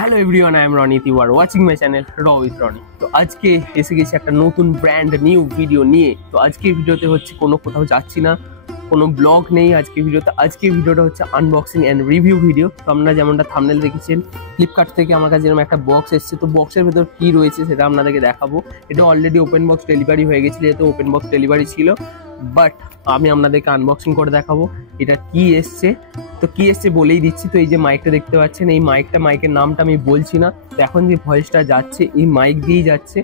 Hello everyone, I am Roni, you are watching my channel র with Roni. তো আজকে এসে গেছি একটা নতুন ব্র্যান্ড নিউ ভিডিও নিয়ে। তো আজকের ভিডিওতে হচ্ছে কোথাও যাচ্ছি না, কোনো ব্লগ নেই আজকের ভিডিওতে। আজকের ভিডিওটা হচ্ছে আনবক্সিং অ্যান্ড রিভিউ ভিডিও। তো আপনারা যেমনটা থাম্বনেল দেখেছেন, ফ্লিপকার্ট থেকে আমার কাছে যেরকম একটা বক্স এসেছে, তো বক্সের ভেতর কী রয়েছে সেটা আপনাদেরকে দেখাবো। এটা অলরেডি ওপেন বক্স ডেলিভারি হয়ে গেছিলো, যেহেতু ওপেন বক্স ডেলিভারি ছিল, বাট আমি আপনাদেরকে আনবক্সিং করে দেখাবো এটা কি এসছে। তো কি এসছে বলেই দিচ্ছি। তো এই যে মাইকটা দেখতে পাচ্ছেন, এই মাইকের নামটা আমি বলছি না। তো এখন যে ভয়েসটা যাচ্ছে এই মাইক দিয়েই যাচ্ছে।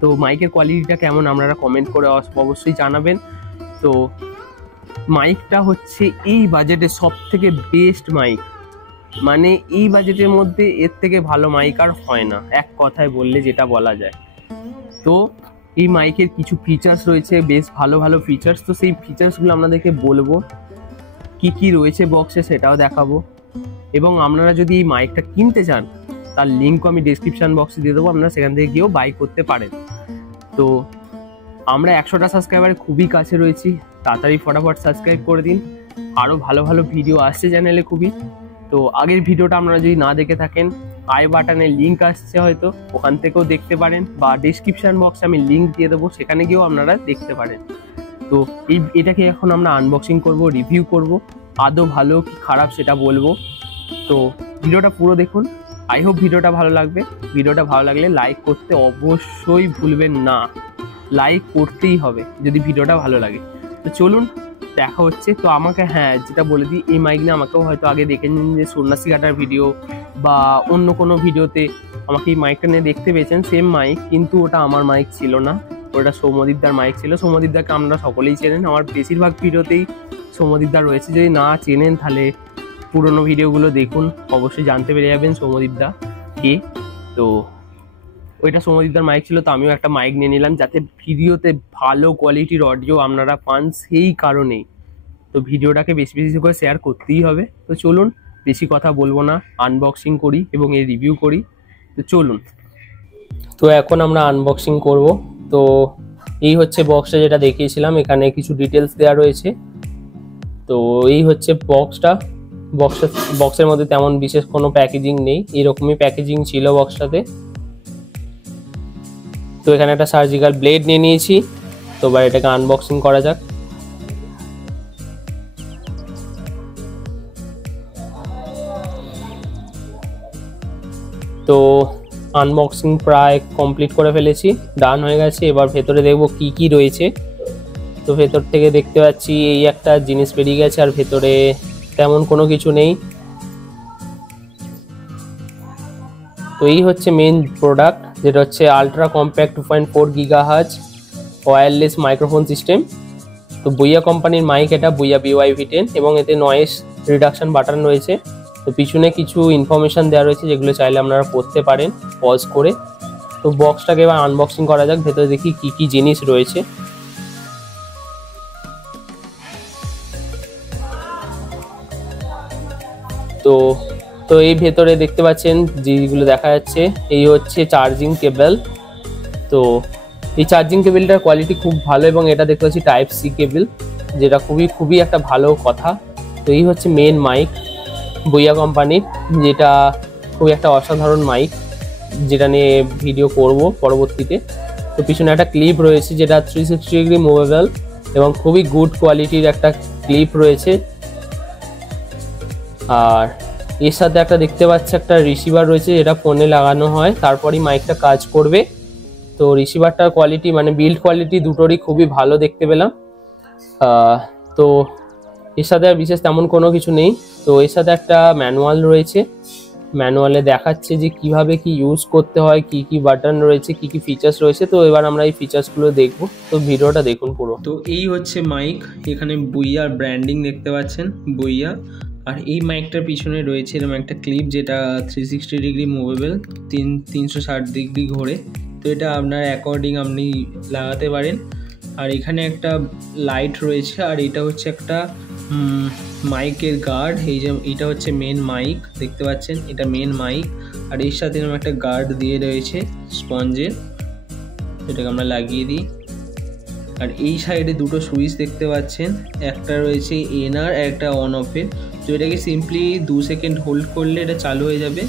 তো মাইকের কোয়ালিটিটা কেমন আপনারা কমেন্ট করে অবশ্যই জানাবেন। তো মাইকটা হচ্ছে এই বাজেটে সব থেকে বেস্ট মাইক, মানে এই বাজেটের মধ্যে এর থেকে ভালো মাইক আর হয় না, এক কথায় বললে যেটা বলা যায়। তো এই মাইকের কিছু ফিচার্স রয়েছে, বেশ ভালো ভালো ফিচার্স। তো সেই ফিচার্সগুলো আপনাদেরকে বলবো, কি কি রয়েছে বক্সে সেটাও দেখাবো। এবং আপনারা যদি এই মাইকটা কিনতে চান তার লিঙ্কও আমি ডিসক্রিপশান বক্সে দিয়ে দেবো, আপনারা সেখান থেকে গিয়েও বাই করতে পারেন। তো আমরা 100টা সাবস্ক্রাইবারে খুবই কাছে রয়েছি, তাড়াতাড়ি ফটাফট সাবস্ক্রাইব করে দিন। আরও ভালো ভালো ভিডিও আসছে চ্যানেলে খুবই। তো আগের ভিডিওটা আপনারা যদি না দেখে থাকেন, আই বাটনে লিঙ্ক আসছে, হয়তো ওখান থেকেও দেখতে পারেন, বা ডিসক্রিপশান বক্সে আমি লিঙ্ক দিয়ে দেবো, সেখানে গিয়েও আপনারা দেখতে পারেন। তো এটাকে এখন আমরা আনবক্সিং করব, রিভিউ করব, আদৌ ভালো কি খারাপ সেটা বলবো। তো ভিডিওটা পুরো দেখুন, আই হোপ ভিডিওটা ভালো লাগবে। ভিডিওটা ভালো লাগলে লাইক করতে অবশ্যই ভুলবেন না, লাইক করতেই হবে যদি ভিডিওটা ভালো লাগে। তো চলুন দেখা হচ্ছে। তো আমাকে যেটা বলে দিই, এই মাইক নিয়ে আমাকেও হয়তো আগে দেখেছেন যে সন্ন্যাসী কাটার ভিডিও বা অন্য কোনো ভিডিওতে আমাকে এই মাইকটা নিয়ে দেখতে পেয়েছেন, সেম মাইক, কিন্তু ওটা আমার মাইক ছিল না, ওটা সৌম্যদীপদার মাইক ছিল। সৌম্যদীপদাকে আপনারা সকলেই চেনেন, আমার বেশিরভাগ ভিডিওতেই সৌম্যদীপদা রয়েছে। যদি না চেনেন তাহলে পুরোনো ভিডিওগুলো দেখুন, অবশ্যই জানতে পেরে যাবেন সৌম্যদীপদা কে। তো ওইটা সৌম্যদীপদার মাইক ছিল, তো আমিও একটা মাইক নিয়ে নিলাম যাতে ভিডিওতে ভালো কোয়ালিটির অডিও আপনারা পান, সেই কারণেই। তো ভিডিওটাকে বেশি বেশি করে শেয়ার করতেই হবে। তো চলুন বেশি কথা বলবো না, আনবক্সিং করি এবং এই রিভিউ করি। তো চলুন। তো এখন আমরা আনবক্সিং করব। তো এই হচ্ছে বক্সটা যেটা দেখিয়েছিলাম, এখানে কিছু ডিটেলস দেওয়া রয়েছে। তো এই হচ্ছে বক্সের মধ্যে তেমন বিশেষ কোনো প্যাকেজিং নেই, এরকমই প্যাকেজিং ছিল বক্সটাতে। তো এখানে একটা সার্জিক্যাল ব্লেড নিয়ে নিয়েছি। তো এবার এটাকে আনবক্সিং করা যাক। তো আনবক্সিং প্রায় কমপ্লিট করে ফেলেছি, ডান হয়ে গেছে। এবার ভেতরে দেখবো কি কি রয়েছে। তো ভেতর থেকে দেখতে পাচ্ছি এই একটা জিনিস বেরিয়ে গেছে, আর ভেতরে তেমন কোনো কিছু নেই। তো এই হচ্ছে মেন প্রোডাক্ট, যেটা হচ্ছে ultra compact 2.4 GHz wireless microphone system. তো বুইয়া কোম্পানির মাইক এটা, বুইয়া BYV10, এবং এতে নয়েজ রিডাকশন বাটন রয়েছে। তো পিছনে কিছু ইনফরমেশান দেওয়া রয়েছে, যেগুলো চাইলে আপনারা পড়তে পারেন পজ করে। তো বক্সটাকে এবার আনবক্সিং করা যাক, ভেতরে দেখি কি কি জিনিস রয়েছে। তো এই ভেতরে দেখতে পাচ্ছেন যেগুলো দেখা যাচ্ছে, এই হচ্ছে চার্জিং কেবল। তো এই চার্জিং কেবলটার কোয়ালিটি খুব ভালো, এবং এটা দেখতে পাচ্ছি Type-C কেবল, যেটা খুবই একটা ভালো কথা। তো এই হচ্ছে মেন মাইক বুইয়া কোম্পানির, যেটা খুবই একটা অসাধারণ মাইক, যেটা নিয়ে ভিডিও করব পরবর্তীতে। তো পিছনে একটা ক্লিপ রয়েছে, যেটা 360 ডিগ্রি মুভেবল, এবং খুবই গুড কোয়ালিটির একটা ক্লিপ রয়েছে। আর এর সাথে একটা দেখতে পাচ্ছি একটা রিসিভার রয়েছে, যেটা ফোনে লাগানো হয়, তারপরই মাইকটা কাজ করবে। তো রিসিভারটার কোয়ালিটি, মানে বিল্ড কোয়ালিটি দুটোরই খুবই ভালো দেখতে পেলাম। তো এর সাথে আর বিশেষ তেমন কোনো কিছু নেই। তো এর সাথে একটা ম্যানুয়াল রয়েছে, ম্যানুয়ালে দেখাচ্ছে যে কিভাবে কি ইউজ করতে হয়, কি কি বাটন রয়েছে, কি কি ফিচার্স রয়েছে। তো এবার আমরা এই ফিচার্সগুলো দেখব। তো ভিডিওটা দেখুন পুরো। তো এই হচ্ছে মাইক, এখানে বুইয়ার ব্র্যান্ডিং দেখতে পাচ্ছেন, বুইয়া। আর এই মাইকটার পিছনে রয়েছে এরকম একটা ক্লিপ, যেটা 360 ডিগ্রি মুভেবল, 360 ডিগ্রি ঘোরে। তো এটা আপনার অ্যাকর্ডিং আপনি লাগাতে পারেন। আর এখানে একটা লাইট রয়েছে, আর এটা হচ্ছে একটা মাইকের গার্ড। এটা হচ্ছে মেন মাইক, দেখতে পাচ্ছেন এটা মেন মাইক। আর এর সাথে এরকম একটা গার্ড দিয়ে রয়েছে স্পঞ্জের, এটাকে আমরা লাগিয়ে দিই। আর এই সাইডে দুটো সুইচ দেখতে পাচ্ছেন, একটা রয়েছে এন আর একটা অন অফের। তো এটাকে সিম্পলি 2 সেকেন্ড হোল্ড করলে এটা চালু হয়ে যাবে,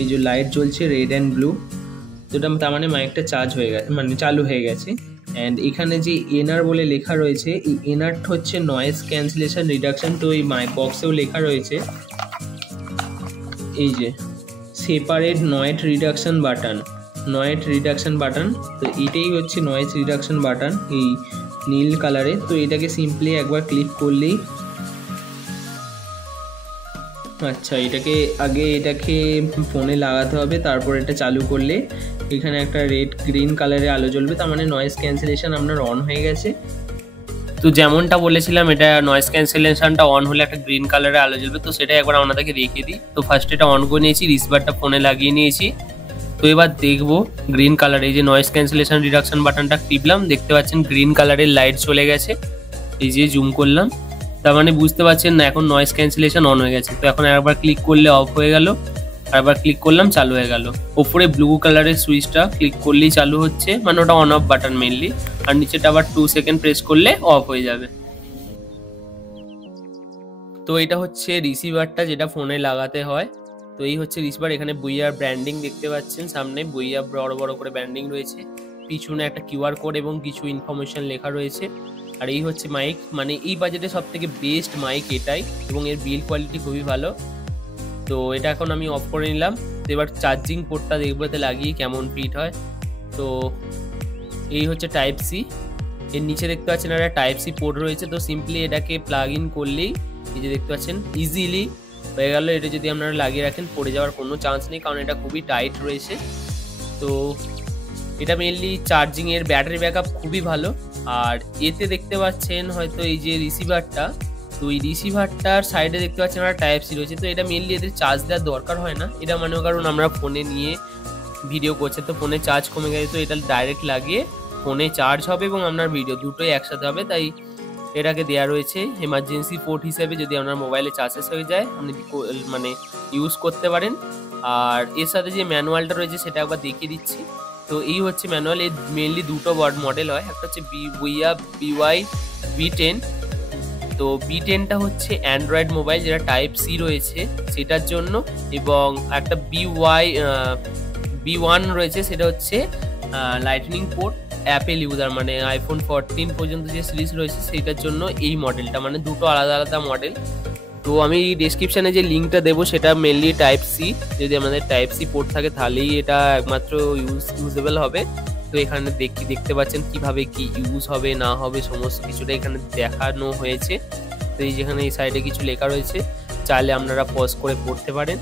এই যে লাইট জ্বলছে রেড অ্যান্ড ব্লু, তো এটা তার মানে মাইকটা চার্জ হয়ে গেছে, মানে চালু হয়ে গেছে। অ্যান্ড এখানে যে এনআর বলে লেখা রয়েছে, এই এনআরটা হচ্ছে নয়েজ ক্যান্সেলেশন রিডাকশন। তো এই মাইক বক্সেও লেখা রয়েছে এই যে সেপারেট নয়েজ রিডাকশন বাটন, তো এটাই হচ্ছে নয়েজ রিডাকশন বাটন, এই নীল কালারে। তো এটাকে সিম্পলি একবার ক্লিক করলেই, আচ্ছা এটাকে ফোনে লাগাতে হবে, তারপর এটা চালু করলে এখানে একটা রেড গ্রিন কালারে আলো জ্বলবে, তার মানে নয়েজ ক্যান্সেলেশন আপনার অন হয়ে গেছে। তো যেমনটা বলেছিলাম, এটা নয়েজ ক্যান্সেলেশনটা অন হলে একটা গ্রিন কালারে আলো জ্বলবে। তো সেটা একবার আপনাদেরকে দেখিয়ে দিই। তো ফার্স্ট এটা অন করে নিয়েছি, রিসিভারটা ফোনে লাগিয়ে নিয়েছি। তো এবার দেখবো গ্রিন কালারে এই যে নয়েজ ক্যান্সেলেশন রিডাকশন বাটনটা টিপলাম, দেখতে পাচ্ছেন গ্রিন কালারের লাইট চলে গেছে। এই যে জুম করলাম, তার মানে বুঝতে পারছেন না এখন নয়েজ ক্যান্সেলেশন অন হয়ে গেছে। তো এখন একবার ক্লিক করলে অফ হয়ে গেল, আরেকবার ক্লিক করলাম চালু হয়ে গেল। ওপরে ব্লু কালারের সুইচটা ক্লিক করলেই চালু হচ্ছে, মানে ওটা অন অফ বাটন মেনলি। আর নিচেটা আবার 2 সেকেন্ড প্রেস করলে অফ হয়ে যাবে। তো এটা হচ্ছে রিসিভারটা যেটা ফোনে লাগাতে হয়। তো এই হচ্ছে রিসিভার, এখানে বুইয়ার ব্র্যান্ডিং দেখতে পাচ্ছেন, সামনে বুইয়া বড় বড় করে ব্র্যান্ডিং রয়েছে, পিছনে একটা কিউআর কোড এবং কিছু ইনফরমেশন লেখা রয়েছে। আর এই হচ্ছে মাইক, মানে এই বাজেটে সব থেকে বেস্ট মাইক এটাই, এবং এর বিল্ড কোয়ালিটি খুবই ভালো। তো এটা এখন আমি অফ করে নিলাম। তো এবার চার্জিং পোর্টটা দেখবো এতে লাগিয়ে কেমন ফিট হয়। তো এই হচ্ছে টাইপ সি, এর নিচে দেখতে পাচ্ছেন একটা টাইপ সি পোর্ট রয়েছে। তো সিম্পলি এটাকে প্লাগ ইন করলেই এই যে দেখতে পাচ্ছেন ইজিলি হয়ে গেল। এটা যদি আপনারা লাগিয়ে রাখেন পড়ে যাওয়ার কোনো চান্স নেই, কারণ এটা খুবই টাইট রয়েছে। তো এটা মেনলি চার্জিংয়ের ব্যাটারি ব্যাকআপ খুবই ভালো। আর এতে দেখতে পাচ্ছেন হয়তো এই যে রিসিভারটা, তো এই রিসিভারটার সাইডে দেখতে পাচ্ছেন একটা টাইপ সি রয়েছে। তো এটা মেনলি এদের চার্জ দেওয়ার দরকার হয় না, এটা মানে কারণ আমরা ফোনে নিয়ে ভিডিও করছে, তো ফোনে চার্জ কমে গেছে, তো এটা ডাইরেক্ট লাগিয়ে ফোনে চার্জ হবে এবং আপনার ভিডিও দুটোই একসাথে হবে। তাই এটাকে দেওয়া রয়েছে এমার্জেন্সি পোর্ট হিসেবে, যদি আপনার মোবাইলে চার্জ শেষ হয়ে যায় আপনি মানে ইউজ করতে পারেন। আর এর সাথে যে ম্যানুয়ালটা রয়েছে সেটা একবার দেখিয়ে দিচ্ছি। তো এই হচ্ছে ম্যানুয়াল, এর মেনলি দুটো মডেল হয়, একটা হচ্ছে বুইয়া BY V10। তো B10টা হচ্ছে অ্যান্ড্রয়েড মোবাইল যেটা টাইপ সি রয়েছে সেটার জন্য, এবং একটা B1 রয়েছে, সেটা হচ্ছে লাইটনিং পোর্ট অ্যাপেল ইউজার, মানে আইফোন 14 পর্যন্ত যে সিরিজ রয়েছে সেইটার জন্য এই মডেলটা, মানে দুটো আলাদা আলাদা মডেল। তো আমি ডেসক্রিপশানে যে লিঙ্কটা দেবো সেটা মেনলি টাইপ সি, যদি আমাদের টাইপ সি পোর্ট থাকে তাহলেই এটা একমাত্র ইউজেবল হবে। তো এখানে দেখতে পাচ্ছেন কিভাবে কি ইউজ হবে না হবে সমস্ত কিছুটা এখানে দেখানো হয়েছে। তো এই যেখানে এই সাইডে কিছু লেখা রয়েছে, চাইলে আপনারা পজ করে পড়তে পারেন।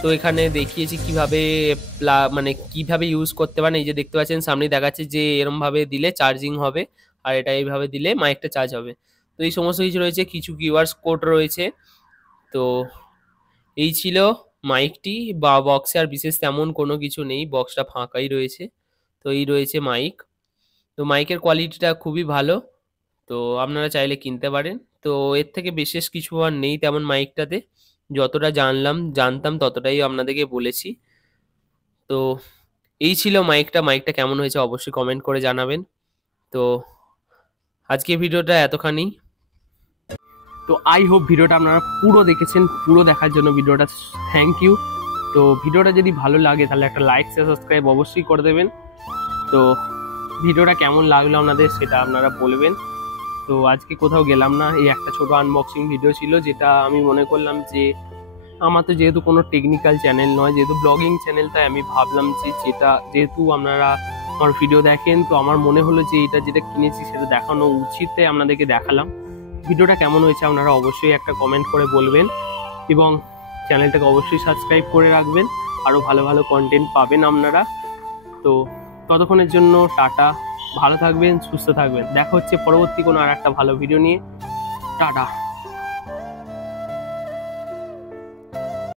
তো এখানে দেখিয়েছি কিভাবে মানে কিভাবে ইউজ করতে পারেন। এই যে দেখতে পাচ্ছেন সামনে দেখাচ্ছে যে এরমভাবে দিলে চার্জিং হবে, আর এটা এইভাবে দিলে মাইকটা চার্জ হবে। তো এই সমস্ত কিছু রয়েছে, কিছু কিউআর কোড রয়েছে। তো এই ছিল মাইকটি, বা বক্সে আর বিশেষ তেমন কোনো কিছু নেই, বক্সটা ফাঁকাই রয়েছে। তো এই রয়েছে মাইক। তো মাইকের কোয়ালিটিটা খুবই ভালো, তো আপনারা চাইলে কিনতে পারেন। তো এর থেকে বিশেষ কিছু আর নেই তেমন মাইকটাতে, যতটা জানতাম ততটাই আপনাদেরকে বলেছি। তো এই ছিল মাইকটা কেমন হয়েছে অবশ্যই কমেন্ট করে জানাবেন। তো আজকে ভিডিওটা এতখানি। তো আই হোপ ভিডিওটা আপনারা পুরো দেখেছেন, পুরো দেখার জন্য ভিডিওটা থ্যাংক ইউ। তো ভিডিওটা যদি ভালো লাগে তাহলে একটা লাইক শেয়ার সাবস্ক্রাইব অবশ্যই করে দেবেন। তো ভিডিওটা কেমন লাগলো আপনাদের সেটা আপনারা বলবেন। তো আজকে কোথাও গেলাম না, এই একটা ছোট আনবক্সিং ভিডিও ছিল, যেটা আমি মনে করলাম যে আমার তো যেহেতু কোনো টেকনিক্যাল চ্যানেল নয়, যেহেতু ব্লগিং চ্যানেল, তাই আমি ভাবলাম যে যেহেতু আপনারা আমার ভিডিও দেখেন, তো আমার মনে হলো যে এটা যেটা কিনেছি সেটা দেখানো উচিত, তাই আপনাদেরকে দেখালাম। ভিডিওটা কেমন হয়েছে আপনারা অবশ্যই একটা কমেন্ট করে বলবেন, এবং চ্যানেলটাকে অবশ্যই সাবস্ক্রাইব করে রাখবেন, আরও ভালো ভালো কন্টেন্ট পাবেন আপনারা। তো ততক্ষণের জন্য টাটা, ভালো থাকবেন, সুস্থ থাকবেন, দেখা হচ্ছে পরবর্তী কোনো আর একটা ভালো ভিডিও নিয়ে। টাটা।